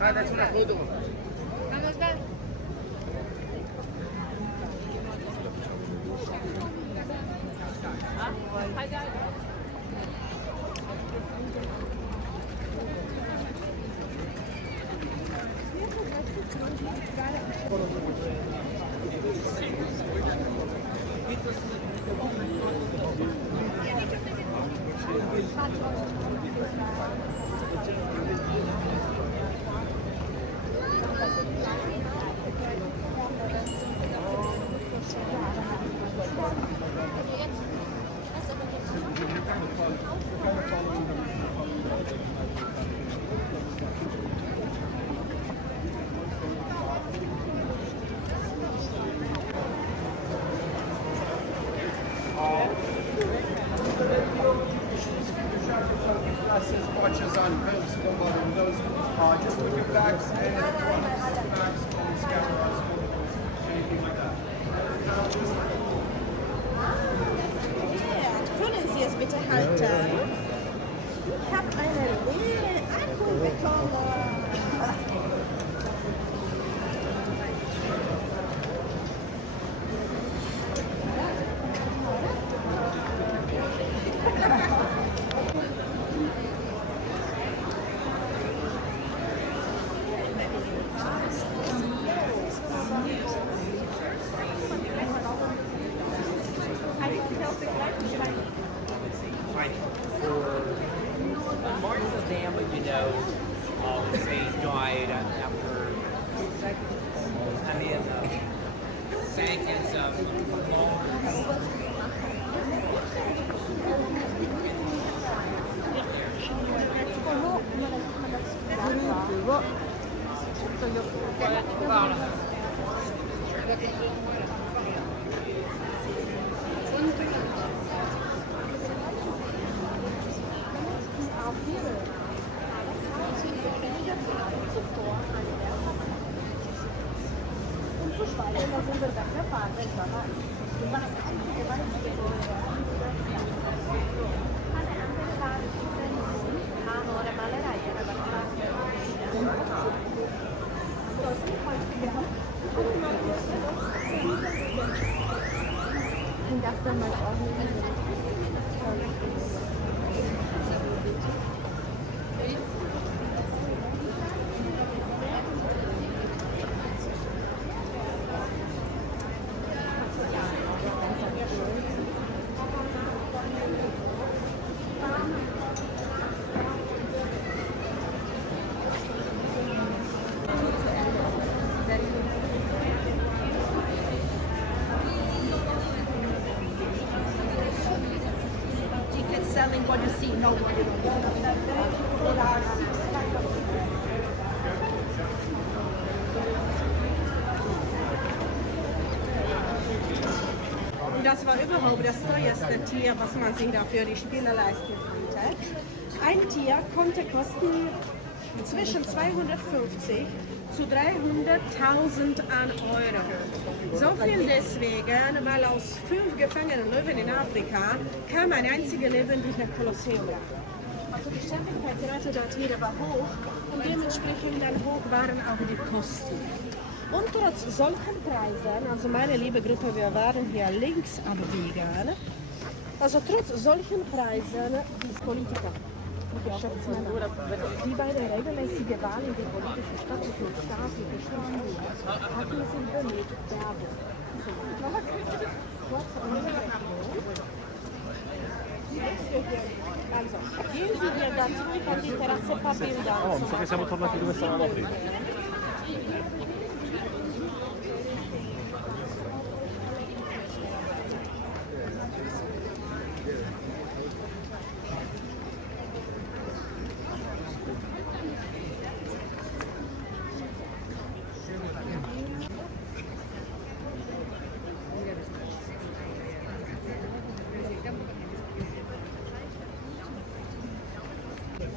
Hadi una foto. Vamos, va. As much as on bills, don't bother with those. Just look at bags and bags and scatter anything like that. Können Sie es bitte halten? Ich habe eine leere Akku bekommen. Martin Dam, you know, they died after, I mean, sank in some longer. Das dann mal ordentlich. Selling what you see, no. Das war überhaupt das teuerste Tier, was man sich da für die Spiele leisten konnte. Ein Tier konnte kosten zwischen 250 zu 300.000 Euro. So viel deswegen, weil aus 5 gefangenen Löwen in Afrika kam ein einziger lebendiger Kolosseum. Also die Sterblichkeitsrate dort wieder war hoch und dementsprechend dann hoch waren auch die Kosten. Und trotz solchen Preisen, also meine liebe Gruppe, wir waren hier links abbiegen, also trotz solchen Preisen, die Politiker, die Geschäftsmänner, die bei der regelmäßigen Wahl in die politische staatliche staatliche Stellen hatten sie bemüht, Werbung zu machen. Also, gehen Sie hier dazu, ich habe die Terrasse ein paar Bilder. Oh, mi sa che siamo tornati dove stavamo prima.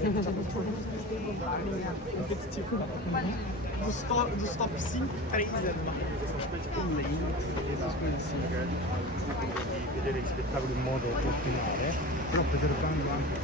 Du sta precies 3 online e si sconsigliano di vedere gli spettacoli in modo ottimale, però preservando anche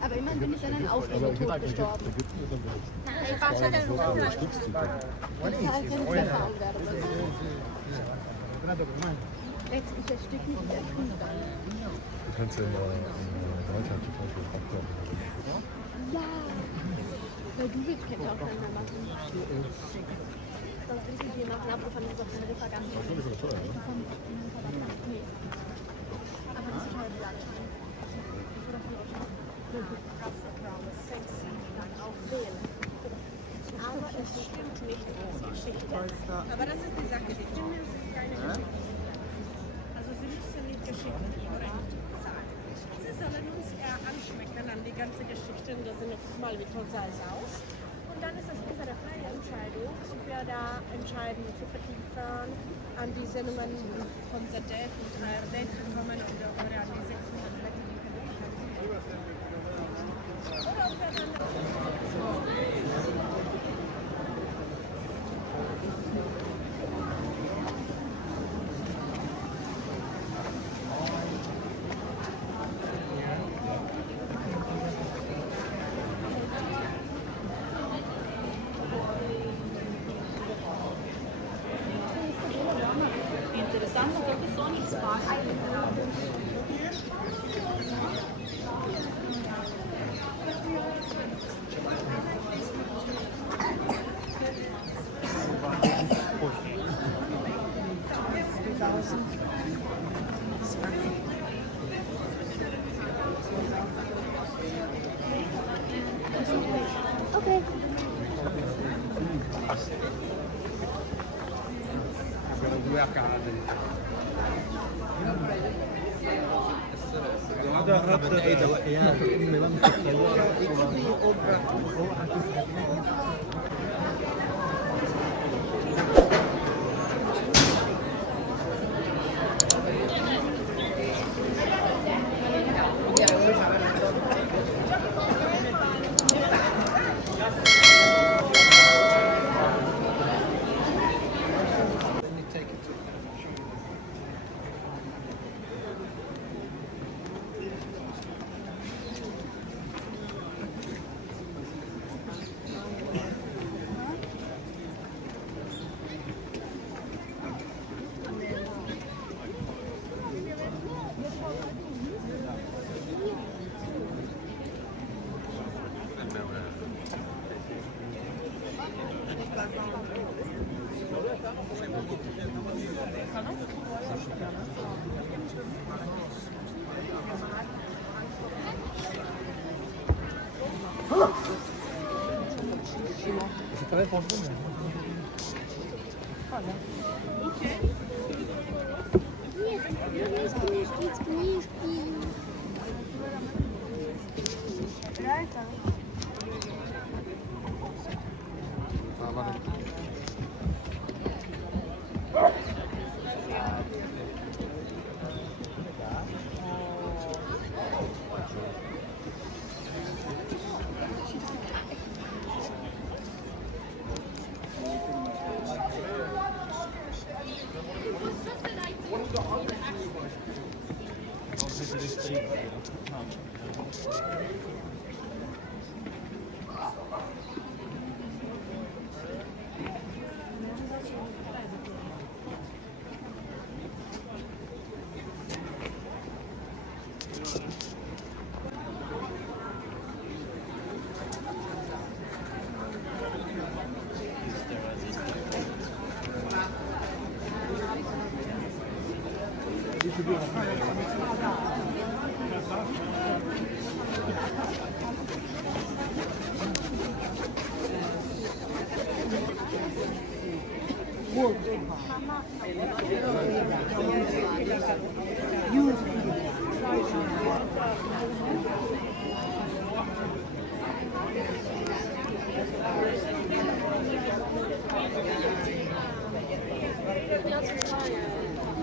Aber immerhin bin ich dann auch nicht tot gestorben. Ich war schon keine Erfahrung werde. Letztlich das Stück nicht erfunden. Du kannst ja in Deutschland total viel abkommen. Ja, weil du willst kein auch nicht mehr machen. Sonst will ich hier machen, aber fand ich auch eine Vergangenheit. Das ist aber teuer, ne? Nee. Aber das ist teuer, die Landschein. Aber es stimmt nicht, die Geschichte. Aber das ist die Sache, die Kinder sind keine Geschichte. Also sie müssen nicht Geschichten korrekt sagen. Sie sollen uns eher anschmecken an die ganze Geschichte und das sind jetzt mal, wie toll sah es aus. Und dann ist es unsere freie Entscheidung, ob wir da entscheiden, zu vertiefen, an die Sendungen von ZDF und ARD zu kommen oder an die 600 Leute, die oder ob wir dann Interessante Sony Spark. Okay. abbiamo 2 a casa. Книжки, книжки. 不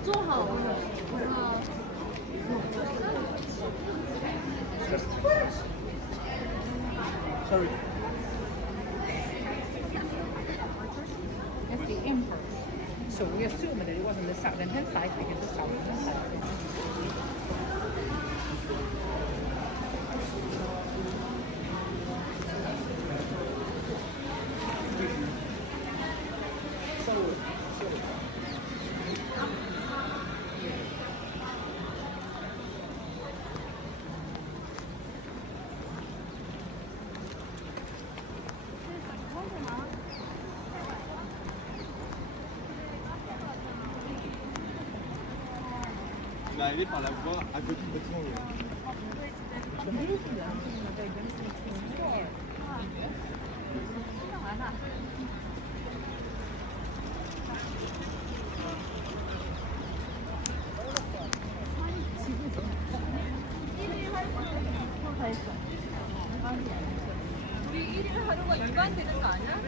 做好了。 That's the emperor. So we assume that it wasn't the southern side because the southern side. Il est arrivé par la voie à côté du bâtiment. 우리 1일 하루가 일반되는 거 아니야?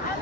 아,